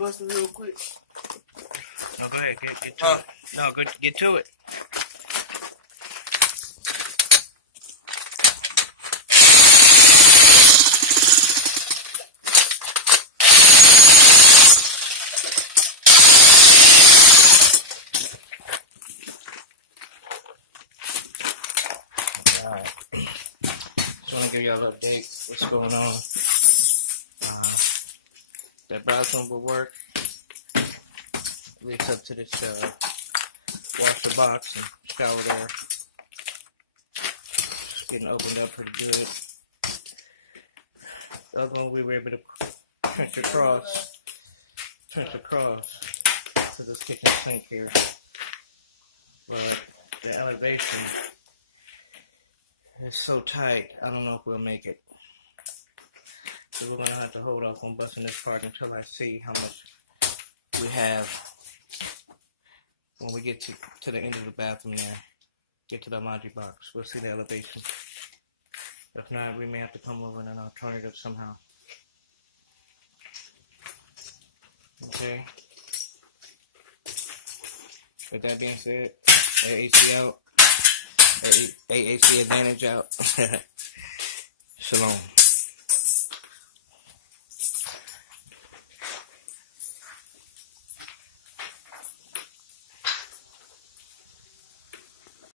bust it real quick. No, go ahead. Get to it. No, get to it. Alright. Just want to give y'all an update. What's going on? That browser will work. At least up to this wash the box and shower there. It's getting opened up pretty good. The other one we were able to trench across to this kitchen sink here. But the elevation is so tight, I don't know if we'll make it. So we're gonna have to hold off on busting this part until I see how much we have when we get to the end of the bathroom there. Get to the laundry box. We'll see the elevation. If not, we may have to come over with an alternative somehow. Okay. With that being said, AAC out. AAC Advantage out. Shalom.